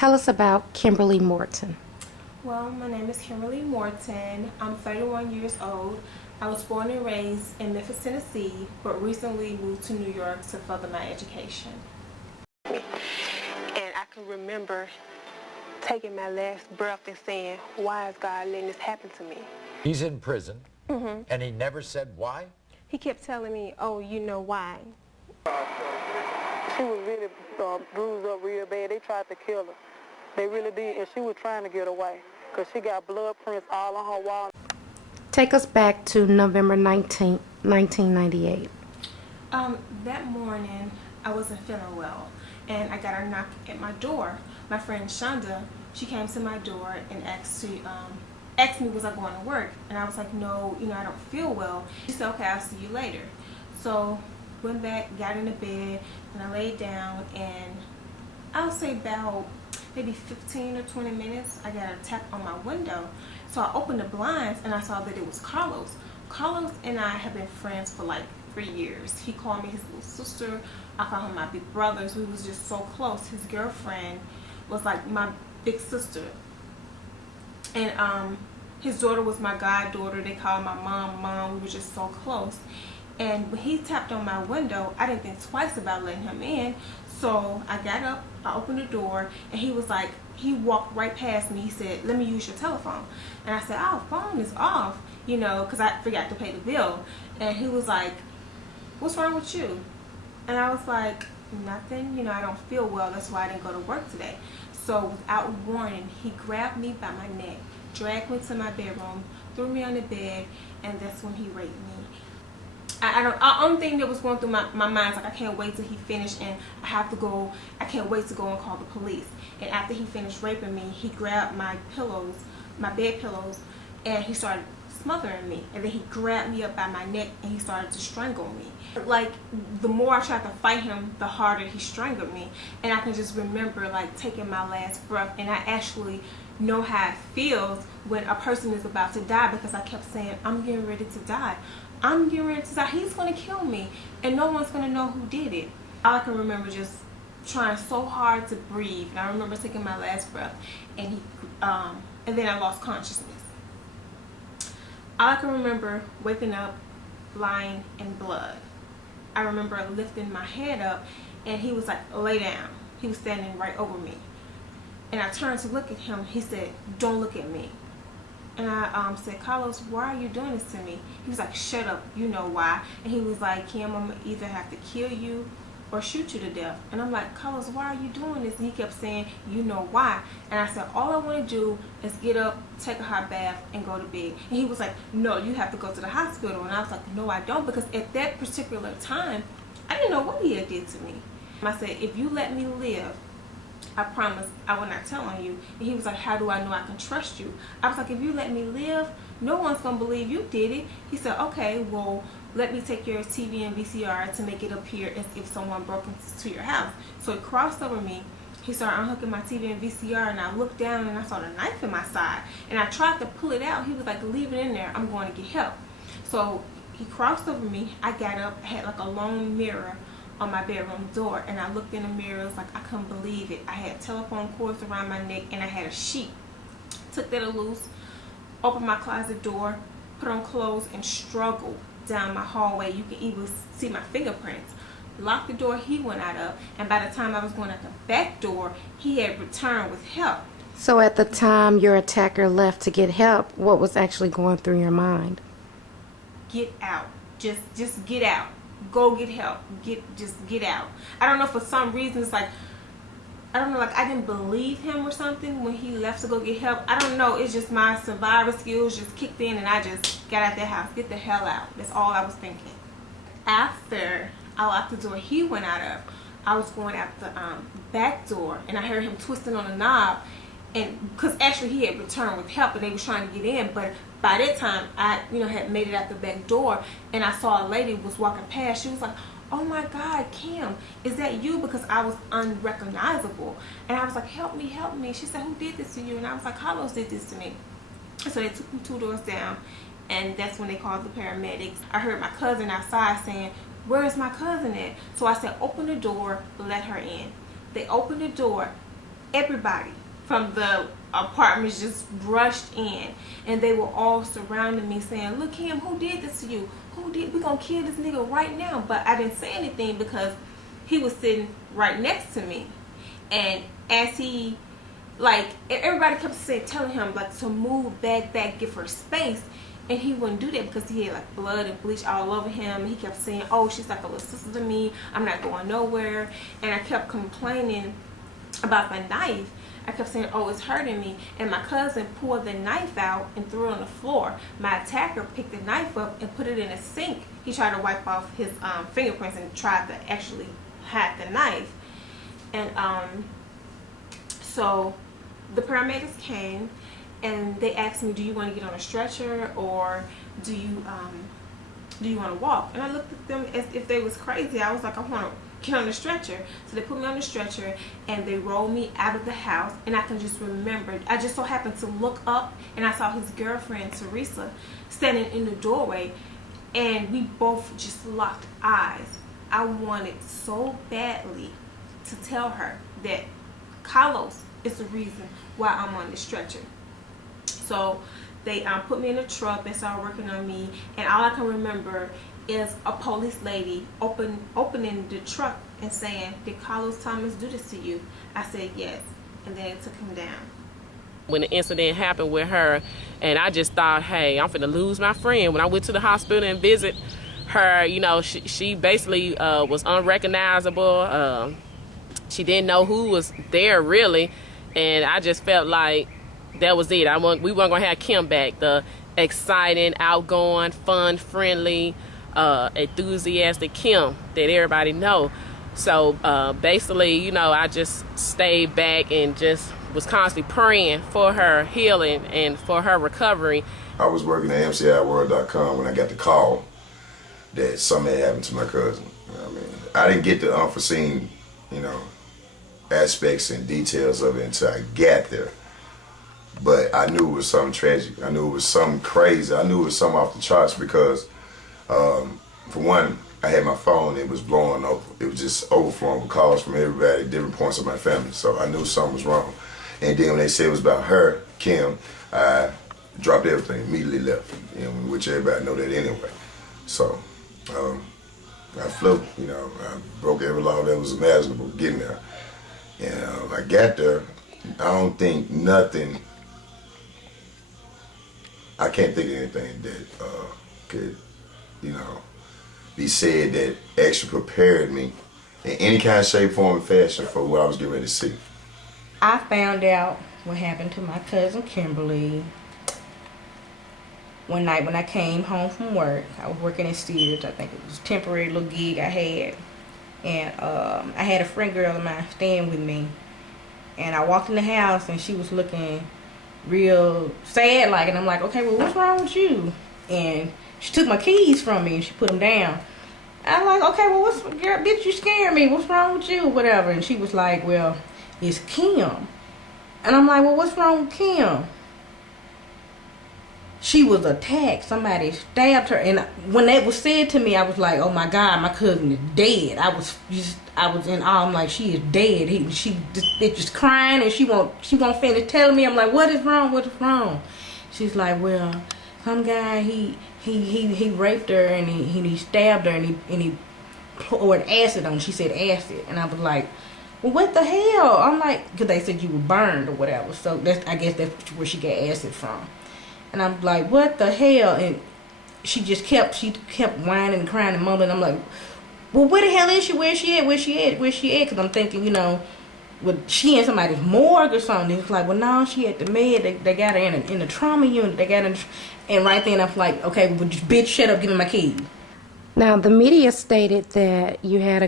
Tell us about Kimberlee Morton. Well, my name is Kimberlee Morton. I'm 31 years old. I was born and raised in Memphis, Tennessee, but recently moved to New York to further my education. And I can remember taking my last breath and saying, why is God letting this happen to me? He's in prison, and he never said why? He kept telling me, oh, you know why. She was really bruised up real bad. They tried to kill her. They really did, and she was trying to get away because she got blood prints all on her wall. Take us back to November 19th, 1998. That morning, I wasn't feeling well, and I got a knock at my door. My friend Shonda, she came to my door and asked me was I going to work, and I was like, no, I don't feel well. She said, okay, I'll see you later. So went back, got in the bed, and I laid down, and I'll say about maybe 15 or 20 minutes, I got a tap on my window. So I opened the blinds and I saw that it was Carlos. Carlos and I have been friends for like 3 years. He called me his little sister. I call him my big brothers. We was just so close. His girlfriend was like my big sister. And his daughter was my goddaughter. They called my mom. We were just so close. And when he tapped on my window, I didn't think twice about letting him in. So I got up, I opened the door, and he was like, he walked right past me. He said, let me use your telephone. And I said, oh, phone is off, because I forgot to pay the bill. And he was like, what's wrong with you? And I was like, nothing, I don't feel well. That's why I didn't go to work today. So without warning, he grabbed me by my neck, dragged me to my bedroom, threw me on the bed, and that's when he raped me. The only thing that was going through my mind is like, I can't wait till he finished, and I can't wait to go and call the police. And after he finished raping me, he grabbed my pillows, my bed pillows, and he started smothering me. And then he grabbed me up by my neck and he started to strangle me. Like, the more I tried to fight him, the harder he strangled me. And I can just remember like taking my last breath, and I actually know how it feels when a person is about to die, because I kept saying, I'm getting ready to die. I'm getting ready to die. He's going to kill me, and no one's going to know who did it. All I can remember just trying so hard to breathe, and I remember taking my last breath, and then I lost consciousness. All I can remember waking up, lying in blood. I remember lifting my head up, and he was like, lay down. He was standing right over me, and I turned to look at him. He said, don't look at me. And I said, Carlos, why are you doing this to me? He was like, shut up, you know why. And he was like, Kim, I'm going to either have to kill you or shoot you to death. And I'm like, Carlos, why are you doing this? And he kept saying, you know why. And I said, all I want to do is get up, take a hot bath, and go to bed. And he was like, no, you have to go to the hospital. And I was like, no, I don't, because at that particular time, I didn't know what he had did to me. And I said, if you let me live, I promise I will not tell on you. And he was like, how do I know I can trust you? I was like, if you let me live, no one's going to believe you did it. He said, okay, well, let me take your TV and VCR to make it appear as if someone broke into your house. So he crossed over me. He started unhooking my TV and VCR, and I looked down and I saw the knife in my side. And I tried to pull it out. He was like, leave it in there. I'm going to get help. So he crossed over me. I got up. I had like a long mirror on my bedroom door, and I looked in the mirror. It was like, I couldn't believe it. I had telephone cords around my neck, and I had a sheet. Took that loose, opened my closet door, put on clothes, and struggled down my hallway. You can even see my fingerprints. Locked the door he went out of, and by the time I was going out the back door, he had returned with help. So at the time your attacker left to get help, what was actually going through your mind? Get out. Just get out. Go get help. Just get out. I don't know, for some reason it's like, I don't know, like I didn't believe him or something when he left to go get help. I don't know, it's just my survivor skills just kicked in, and I just got out that house. Get the hell out. That's all I was thinking. After I locked the door he went out of, I was going out the back door, and I heard him twisting on the knob, and because actually he had returned with help and they was trying to get in, but by that time I had made it out the back door, and I saw a lady was walking past. She was like, oh my God, Kim, is that you? Because I was unrecognizable. And I was like, help me, help me. She said, who did this to you? And I was like, Carlos did this to me. So they took me 2 doors down, and that's when they called the paramedics. I heard my cousin outside saying, where is my cousin at? So I said, open the door, let her in. They opened the door. everybody from the apartments just rushed in, and they were all surrounding me saying, "Look, Kim, who did this to you? We gonna kill this nigga right now." But I didn't say anything because he was sitting right next to me. And as he, like, everybody kept telling him, like, to move back, give her space. And he wouldn't do that because he had, like, blood and bleach all over him. He kept saying, "Oh, she's like a little sister to me. I'm not going nowhere." And I kept complaining about the knife. I kept saying, "Oh, it's hurting me." And my cousin pulled the knife out and threw it on the floor. My attacker picked the knife up and put it in a sink. He tried to wipe off his fingerprints and tried to actually hide the knife. And so the paramedics came and they asked me, "Do you want to get on a stretcher or do you want to walk?" And I looked at them as if they was crazy. I was like, "I want to get on the stretcher." So they put me on the stretcher and they rolled me out of the house. And I can just remember, I just so happened to look up and I saw his girlfriend Teresa standing in the doorway, and we both just locked eyes. I wanted so badly to tell her that Carlos is the reason why I'm on the stretcher. So they put me in a truck. They started working on me, and all I can remember is a police lady opening the truck and saying, "Did Carlos Thomas do this to you?" I said yes, and then they took him down. When the incident happened with her, and I just thought, hey, I'm finna lose my friend. When I went to the hospital and visit her, you know, she basically was unrecognizable. She didn't know who was there really, and I just felt like that was it. We weren't gonna have Kim back, the exciting, outgoing, fun, friendly, enthusiastic Kim that everybody know. So basically, you know, I just stayed back and just was constantly praying for her healing and for her recovery. I was working at MCIworld.com when I got the call that something had happened to my cousin. You know what I mean, I didn't get the unforeseen, you know, aspects and details of it until I got there. But I knew it was something tragic. I knew it was something crazy. I knew it was something off the charts because, for one, I had my phone, it was blowing over. It was just overflowing with calls from everybody at different points of my family. So I knew something was wrong. And then when they said it was about her, Kim, I dropped everything, immediately left. You know, which everybody know that anyway. So I flew, you know, I broke every law that was imaginable getting there. And I got there, I don't think nothing, I can't think of anything that could, you know, be said that actually prepared me in any kind of shape, form, or fashion for what I was getting ready to see. I found out what happened to my cousin Kimberlee one night when I came home from work. I was working in Sears. I think it was a temporary little gig I had. And I had a friend girl of mine staying with me. And I walked in the house and she was looking real sad like, and I'm like, "Okay, well, what's wrong with you?" And she took my keys from me and she put them down. I'm like, "Okay, well, girl, bitch, you scared me. What's wrong with you?" Whatever. And she was like, "Well, it's Kim." And I'm like, "Well, what's wrong with Kim?" She was attacked. Somebody stabbed her. And when that was said to me, I was like, "Oh my God, my cousin is dead." I was in awe. I'm like, "She is dead." This bitch is crying and she won't finish telling me. I'm like, "What is wrong? What is wrong?" She's like, "Well, some guy, he raped her and he stabbed her and he poured acid on her." She said acid. And I was like, "Well, what the hell?" I'm like, because they said you were burned or whatever. So I guess that's where she got acid from. And I'm like, "What the hell?" And she kept whining and crying and mumbling. I'm like, "Well, where the hell is she? Where's she at? Where's she at? Where's she at?" Because I'm thinking, you know, well, she in somebody's morgue or something. It's like, "Well, no, she at the med. They got her in the trauma unit. They got her and right then I'm like, "Okay, well, just bitch, shut up, give me my keys." Now, the media stated that you had a